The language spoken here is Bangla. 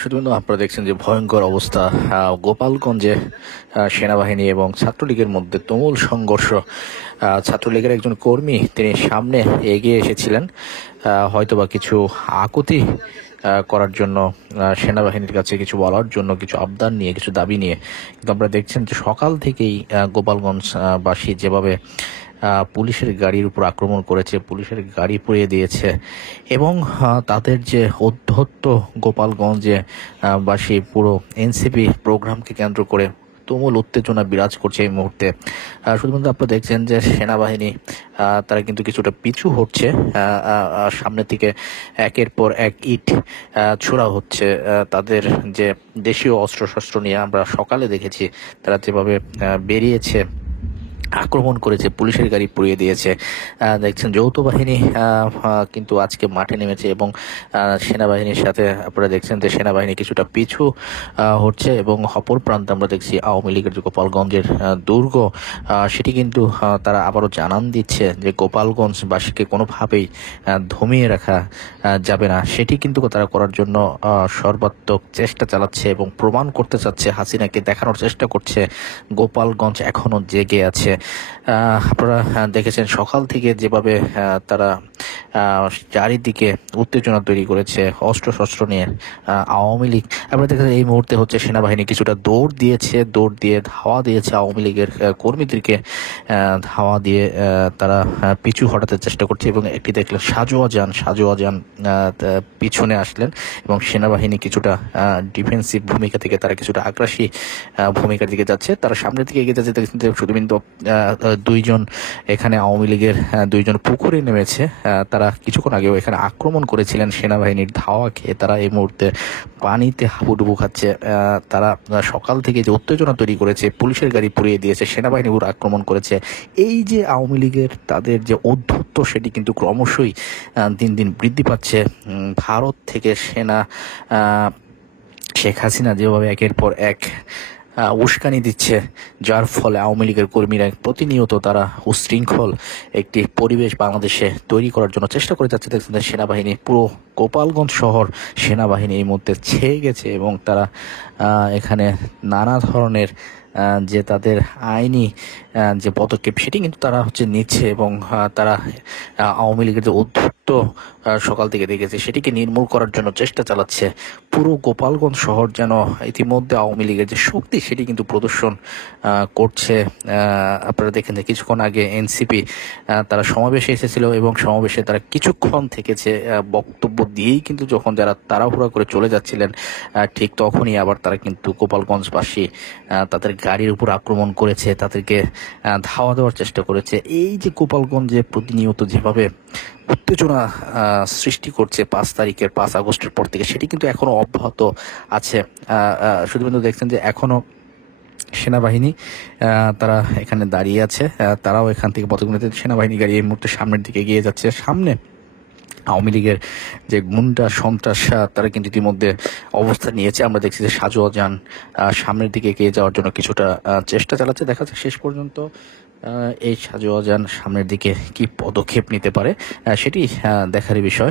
শুধুমাত্র আপনারা দেখছেন যে ভয়ঙ্কর অবস্থা গোপালগঞ্জে সেনাবাহিনী এবং ছাত্রলীগের মধ্যে তুমুল সংঘর্ষ। ছাত্রলীগের একজন কর্মী তিনি সামনে এগিয়ে এসেছিলেন হয়তোবা কিছু আকুতি করার জন্য, সেনাবাহিনীর কাছে কিছু বলার জন্য, কিছু আবদার নিয়ে, কিছু দাবি নিয়ে। কিন্তু আপনারা দেখছেন যে সকাল থেকেই গোপালগঞ্জ বাসী যেভাবে পুলিশের গাড়ির উপর আক্রমণ করেছে, পুলিশের গাড়ি পুড়িয়ে দিয়েছে এবং তাদের যে অধ্যত্ত গোপালগঞ্জে বাসী পুরো এনসিপি প্রোগ্রামকে কেন্দ্র করে তুমুল উত্তেজনা বিরাজ করছে এই মুহূর্তে। শুধুমাত্র আপনারা দেখছেন যে সেনাবাহিনী তারা কিন্তু কিছুটা পিছু হচ্ছে, সামনের দিকে একের পর এক ইট ছোড়া হচ্ছে। তাদের যে দেশীয় অস্ত্রশস্ত্র নিয়ে আমরা সকালে দেখেছি তারা যেভাবে বেরিয়েছে, আক্রমণ করেছে, পুলিশের গাড়ি পুড়িয়ে দিয়েছে। দেখছেন যৌথ বাহিনী কিন্তু আজকে মাঠে নেমেছে এবং সেনাবাহিনীর সাথে আপনারা দেখছেন যে সেনাবাহিনী কিছুটা পিছু হচ্ছে এবং অপর প্রান্তে আমরা দেখছি আওয়ামী লীগের যে গোপালগঞ্জের দুর্গ, সেটি কিন্তু তারা আবারও জানান দিচ্ছে যে গোপালগঞ্জবাসীকে কোনোভাবেই দমিয়ে রাখা যাবে না। সেটি কিন্তু তারা করার জন্য সর্বাত্মক চেষ্টা চালাচ্ছে এবং প্রমাণ করতে চাচ্ছে, হাসিনাকে দেখানোর চেষ্টা করছে গোপালগঞ্জ এখনো জেগে আছে। আপনারা দেখেছেন সকাল থেকে যেভাবে তারা চারিদিকে উত্তেজনা তৈরি করেছে অস্ত্রশস্ত্র নিয়ে আওয়ামী লীগ। আপনারা দেখেছেন এই মুহূর্তে হচ্ছে সেনাবাহিনী কিছুটা দৌড় দিয়ে ধাওয়া দিয়েছে আওয়ামী লীগের কর্মীদেরকে, ধাওয়া দিয়ে তারা পিছু হটাতে চেষ্টা করছে এবং একটি দেখলেন সাজোয়া যান পিছনে আসলেন এবং সেনাবাহিনী কিছুটা ডিফেন্সিভ ভূমিকা থেকে তারা কিছুটা আগ্রাসী ভূমিকার দিকে যাচ্ছে। তারা সামনের দিকে এগিয়ে যাচ্ছে। শুধুমাত্র দুইজন এখানে আওয়ামী লীগের দুইজন পুকুরে নেমেছে। তারা কিছুক্ষণ আগেও এখানে আক্রমণ করেছিলেন, সেনাবাহিনীর ধাওয়া খেয়ে তারা এই মুহূর্তে পানিতে হাবুডুবু খাচ্ছে। তারা সকাল থেকে যে উত্তেজনা তৈরি করেছে, পুলিশের গাড়ি পুড়িয়ে দিয়েছে, সেনাবাহিনীর উপর আক্রমণ করেছে, এই যে আওয়ামী লীগের তাদের যে অধ্যত্ত সেটি কিন্তু ক্রমশই দিন দিন বৃদ্ধি পাচ্ছে। ভারত থেকে সেনা শেখ হাসিনা যেভাবে একের পর এক উস্কানি দিচ্ছে, যার ফলে আওয়ামী লীগের কর্মীরা প্রতিনিয়ত তারা উশৃঙ্খল একটি পরিবেশ বাংলাদেশে তৈরি করার জন্য চেষ্টা করে যাচ্ছে। দেখছেন সেনাবাহিনী পুরো গোপালগঞ্জ শহর সেনাবাহিনী এই মুহূর্তে ছেয়ে গেছে এবং তারা এখানে নানা ধরনের যে তাদের আইনি যে পদক্ষেপ সেটি কিন্তু তারা নিচ্ছে এবং তারা আওয়ামী লীগের যে উদ্ধত্ত সকাল থেকে দেখেছে সেটিকে নির্মূল করার জন্য চেষ্টা চালাচ্ছে। পুরো গোপালগঞ্জ শহর যেন ইতিমধ্যে আওয়ামী লীগের যে শক্তি সেটি কিন্তু প্রদর্শন করছে। আপনারা দেখেন যে কিছুক্ষণ আগে এনসিপি তারা সমাবেশে এসেছিল এবং সমাবেশে তারা কিছুক্ষণ থেকেছে, বক্তব্য দিয়েই কিন্তু যখন যারা তাড়াহুড়া করে চলে যাচ্ছিলেন ঠিক তখনই আবার তারা কিন্তু গোপালগঞ্জবাসী তাদের গাড়ির উপর আক্রমণ করেছে, তাদেরকে ধাওয়া দেওয়ার চেষ্টা করেছে। এই যে গোপালগঞ্জে প্রতিনিয়ত যেভাবে উত্তেজনা সৃষ্টি করছে 5 আগস্টের পর থেকে, সেটি কিন্তু এখনো অব্যাহত আছে। শুধুমাত্র দেখছেন যে এখনো সেনাবাহিনী তারা এখানে দাঁড়িয়ে আছে, তারাও এখান থেকে পদগুলিতে সেনাবাহিনী গাড়ি এই মুহূর্তে সামনের দিকে এগিয়ে যাচ্ছে। সামনে আওয়ামী লীগের যে গুন্ডা সন্ত্রাস তারা কিন্তু ইতিমধ্যে অবস্থান নিয়েছে। আমরা দেখছি যে সাজোয়া যান সামনের দিকে এগিয়ে যাওয়ার জন্য কিছুটা চেষ্টা চালাচ্ছে। দেখা যাচ্ছে শেষ পর্যন্ত এই সাজোয়া যান সামনের দিকে কি পদক্ষেপ নিতে পারে, সেটি দেখারই বিষয়।